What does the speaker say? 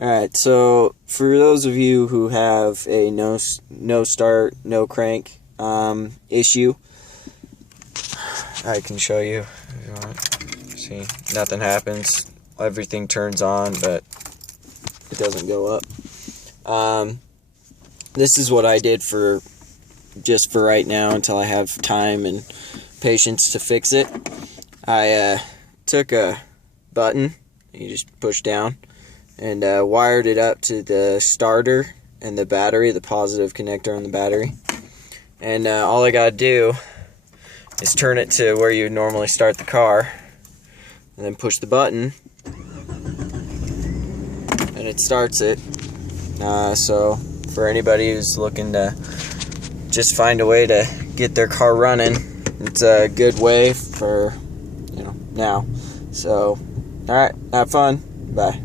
Alright, so for those of you who have a no start, no crank issue, I can show you if you want. See, nothing happens. Everything turns on, but it doesn't go up. This is what I did for right now until I have time and patience to fix it. I took a button you just push down and wired it up to the starter and the battery, the positive connector on the battery. And all I gotta do is turn it to where you normally start the car, and then push the button, and it starts it. So for anybody who's looking to just find a way to get their car running, it's a good way for, now. So, alright, have fun. Bye.